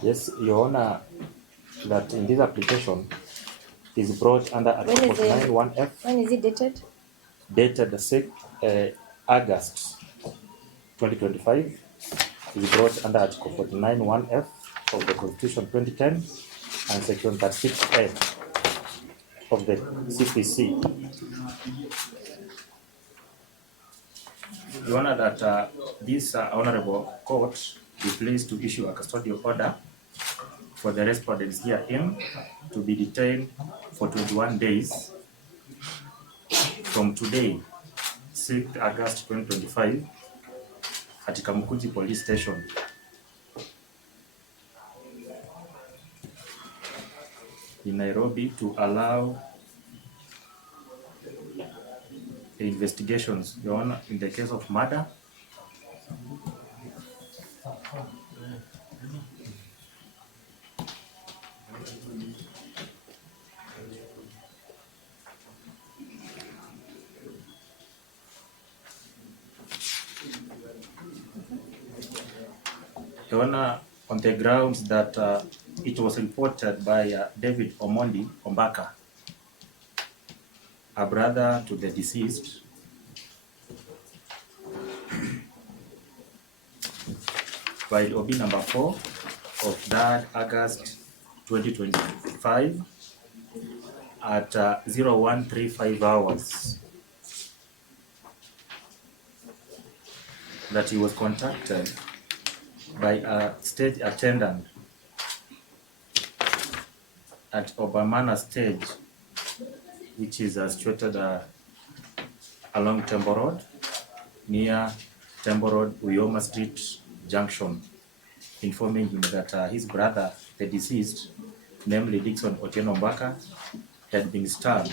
Yes, Your Honor, that in this application is brought under Article 49(1)(f). When is it dated? Dated the 6th August 2025. Is brought under Article 49(1)(f) of the Constitution 2010 and Section 36(a) of the CPC. Your Honor, that this Honorable Court be pleased to issue a custodial order for the respondents herein to be detained for 21 days from today, 6th August 2025, at Kamukunji Police Station. In Nairobi to allow the investigations, Your Honor, in the case of murder, Your Honor, on the grounds that it was reported by David Omondi Ombaka, a brother to the deceased, by OB number 4 of 3rd August 2025 at 0135 hours, that he was contacted by a stage attendant at OBAMANA stage, which is situated along Tembo Road, near Tembo Road, Uyoma Street junction, informing him that his brother, the deceased, namely Dickson Otieno Mbaka, had been stabbed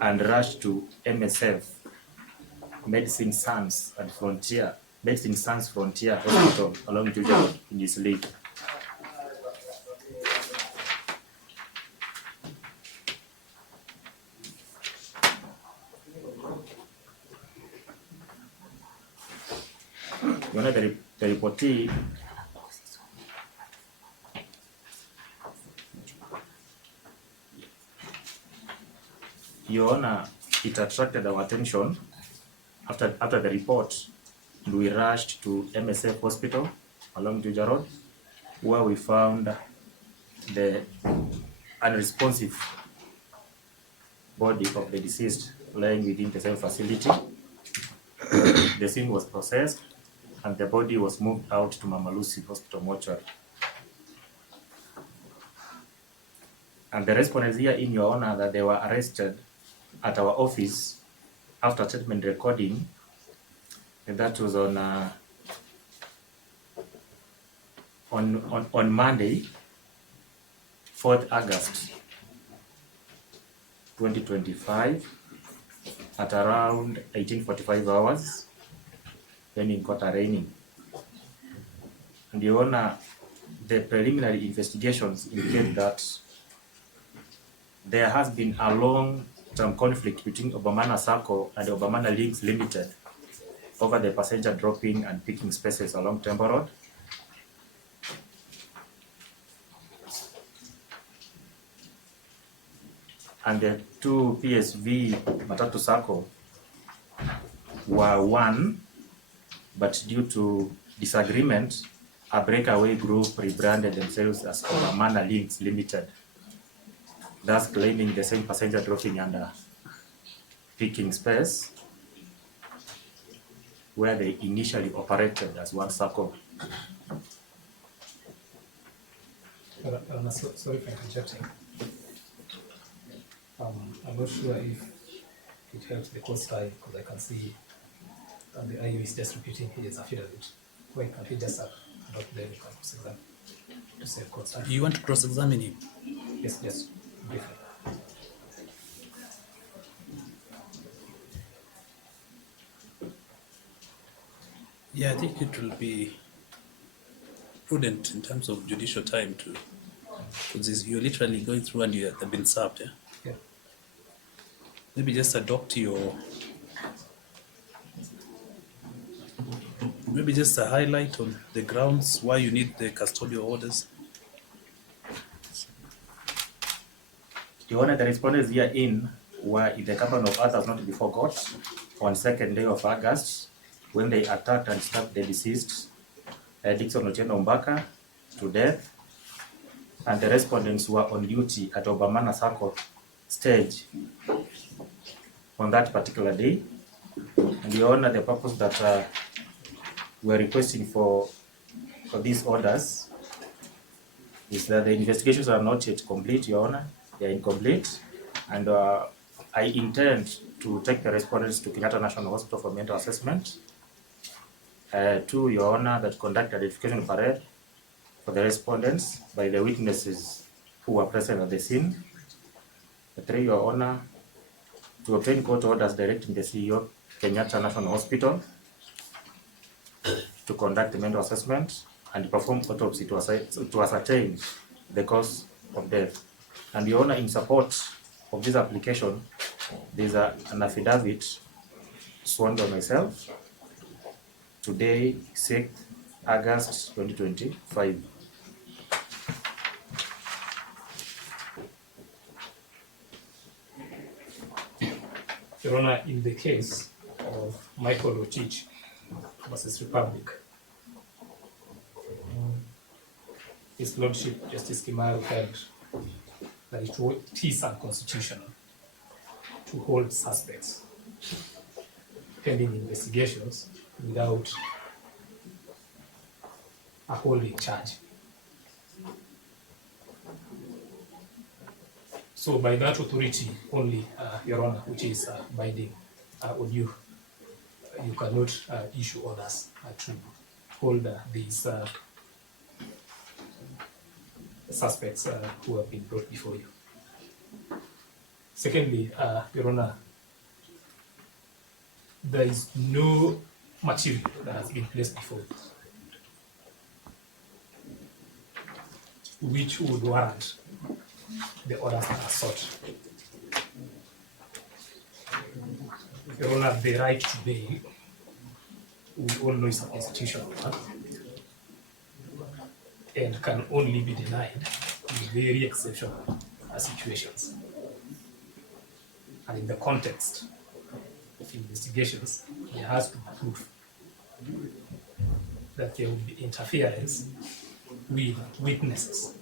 and rushed to MSF Medicine Sans Frontier Hospital along Juja Road in his sleep. One of the reportee Your Honor, it attracted our attention after the report. We rushed to MSF Hospital along Juja Road, where we found the unresponsive body of the deceased lying within the same facility. The scene was processed and the body was moved out to Mama Lucy Hospital mortuary. And the respondents here, in Your Honor, that they were arrested at our office after statement recording, and that was on Monday, 4th August 2025 at around 1845 hours, when in court arraigning. And Your Honor, the preliminary investigations indicate that there has been a long-term conflict between OBAMANA Sacco and OBAMANA Links Limited over the passenger dropping and picking spaces along Tembo Road. And the two PSV Matatu Sacco were one, but due to disagreement, a breakaway group rebranded themselves as OBAMANA Links Limited, thus claiming the same passenger dropping and picking space where they initially operated as one Sacco. Sorry for interjecting. I'm not sure if it helps the court time, because I can see the IU is just repeating his affidavit. Why can't he just about the cross-examine to save court time? You want to cross-examine him? Yes, briefly. Yeah, I think it will be prudent in terms of judicial time to, because you're literally going through and you have been served. Yeah? Yeah. Maybe just adopt your maybe just a highlight on the grounds why you need the custodial orders. Your Honor, the respondents herein were in the company of others not to be forgot on 2nd day of August when they attacked and stabbed the deceased Dickson Otieno to death, and the respondents were on duty at OBAMANA Sacco stage on that particular day. And Your Honor, the purpose that we're requesting for these orders is that the investigations are not yet complete, Your Honor. They are incomplete, and I intend to take the respondents to Kenyatta National Hospital for mental assessment. 2, Your Honor, that conduct identification parade for the respondents by the witnesses who were present at the scene. 3, Your Honor, to obtain court orders directing the CEO Kenyatta National Hospital to conduct the mental assessment and perform autopsy to ascertain the cause of death. And Your Honor, in support of this application, there's an affidavit sworn by myself today, 6th August 2025. Your Honor, in the case of Michael Rotich versus Republic, His Lordship Justice Kimaru held that it is unconstitutional to hold suspects pending investigations without a holding charge. So by that authority only, Your Honor, which is binding on you, you cannot issue orders to hold these suspects who have been brought before you. Secondly, Your Honor, there is no material that has been placed before you which would warrant the orders that are sought. Your Honor, the right to bail, we all know is a constitutional one and can only be denied in very exceptional situations. And in the context of investigations, there has to be proof that there will be interference with witnesses.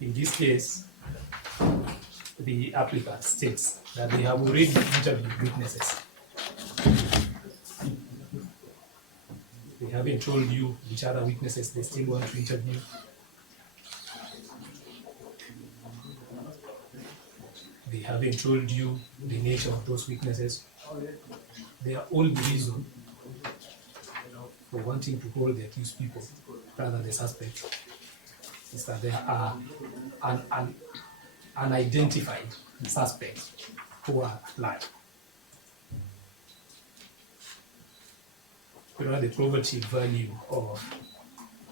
In this case, the applicant states that they have already interviewed witnesses. They haven't told you which other witnesses they still want to interview. They haven't told you the nature of those witnesses. Their only reason for wanting to hold the accused people, rather the suspects, is that there are unidentified suspects who are at large. You know, the probative value of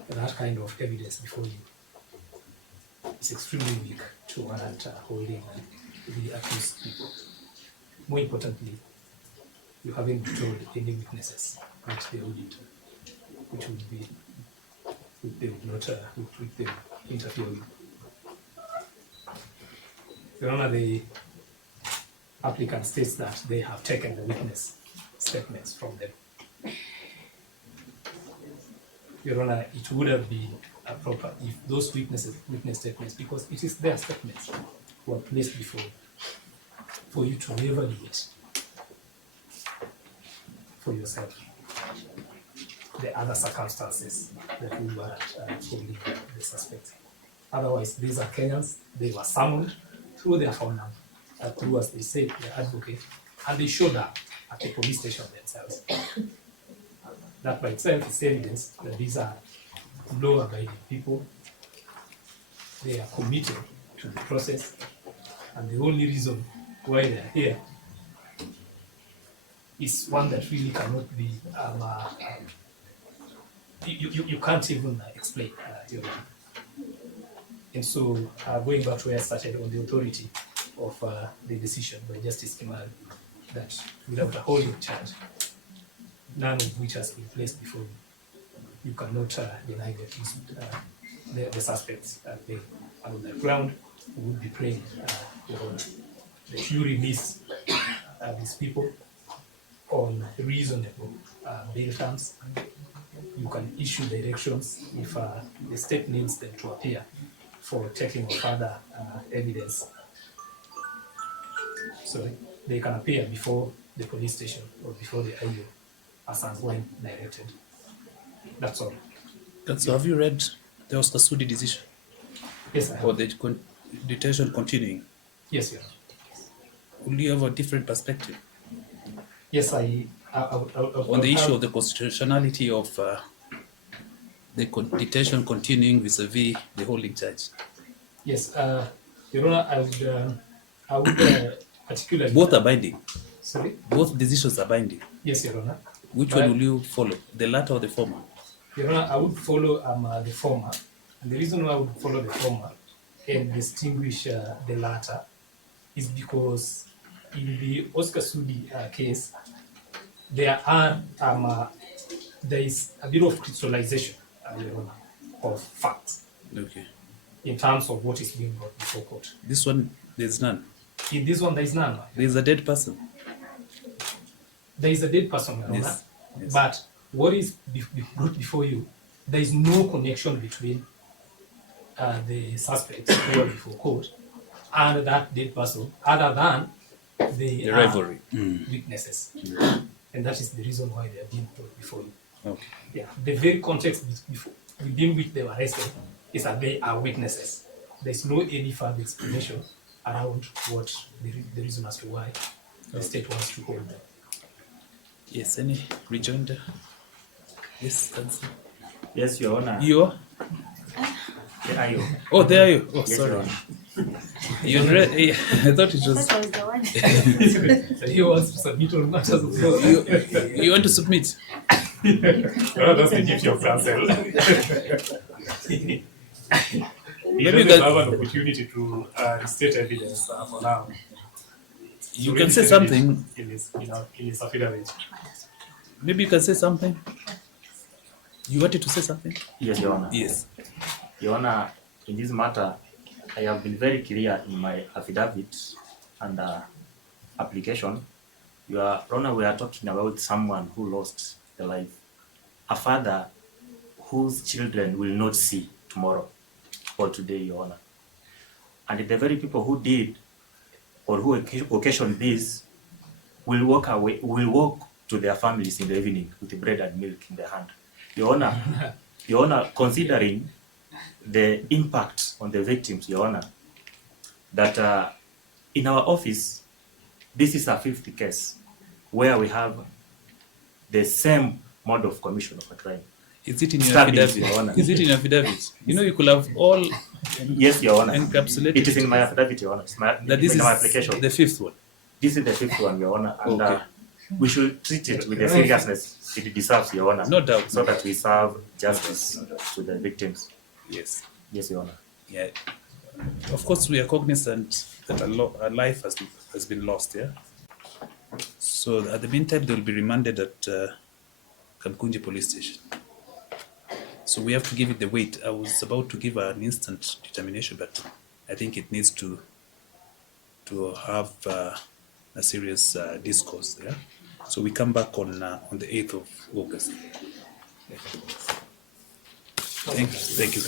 that kind of evidence before you is extremely weak to warrant holding the accused people. More importantly, you haven't told any witnesses that they would interfere with. Your Honor, the applicant states that they have taken the witness statements from them. Your Honor, it would have been proper if those witness statements, because it is their statements, were placed before for you to evaluate for yourself the other circumstances that will warrant holding the suspect. Otherwise, these are Kenyans. They were summoned through their phone number, through, as they say, their advocate, and they showed up at the police station themselves. That by itself is evidence that these are law-abiding people. They are committed to the process, and the only reason why they are here is one that really cannot be, you can't even explain. And so, going back to where I started on the authority of the decision by Justice Kimaru, that without a holding charge, none of which has been placed before you, you cannot deny the accused, the suspects bail. And on that ground, we would be praying, Your Honor, that you release these people on reasonable bail terms. You can issue directions if the state needs them to appear for taking of further evidence. So they can appear before the police station or before the IO as and when directed. That's all. So have you read the Oscar Sudi decision? Yes, I have. Or the detention continuing? Yes, Your Honor. Will you have a different perspective Yes, on the issue of the constitutionality of the detention continuing vis-a-vis the holding charge? Yes, Your Honor, I would particularly. Both are binding. Sorry? Both decisions are binding. Yes, Your Honor. Which one will you follow, the latter or the former? Your Honor, I would follow the former. And the reason why I would follow the former and distinguish the latter is because in the Oscar Sudi case, there is a bit of crystallization, Your Honor, of facts. Okay. In terms of what is being brought before court. This one, there's none. In this one, there is none. There is a dead person. There is a dead person, Your Honor. Yes. Yes. But what is brought before you, there is no connection between the suspects who are before court and that dead person, other than the rivalry. Witnesses. And that is the reason why they are being brought before you. Okay. Yeah. The very context within which they were arrested is that they are witnesses. There is no any further explanation around what the reason as to why the state wants to hold them. Yes, any rejoinder? Yes, that's it. Yes, Your Honor. You are? The IO. Oh, there are you. Oh, Yes, sorry. Your Honor. You I thought it was. That was the one. So he wants to submit on matters of law. You want to submit? That's the duty of counsel. He Maybe doesn't you have an opportunity to restate evidence for now. You can say something. In his affidavit. Maybe you can say something. You wanted to say something? Yes, Your Honor. Yes. Your Honor, in this matter, I have been very clear in my affidavit and application. Your Honor, we are talking about someone who lost their life. A father whose children will not see tomorrow or today, Your Honor. And the very people who did or who occasioned this will walk to their families in the evening with bread and milk in their hand. Your Honor, considering the impact on the victims, Your Honor, that in our office, this is a 50th case where we have the same mode of commission of a crime. Is it in your Stabbings, affidavit? Your Honor. Is it in your affidavit? You know, you could have all Yes, Your Honor. encapsulated. It is in my affidavit, Your Honor. That this in my is application. the fifth one. This is the fifth one, Your Honor. And Okay. we should treat it with the seriousness it deserves, Your Honor. No doubt. So that we serve justice to the victims. Yes. Yes, Your Honor. Yeah. Of course, we are cognizant that a life has been lost, yeah? So at the meantime, they will be remanded at Kamkunji police station. So we have to give it the weight. I was about to give an instant determination, but I think it needs to have a serious discourse, yeah? So we come back on the 8th of August. Thank you.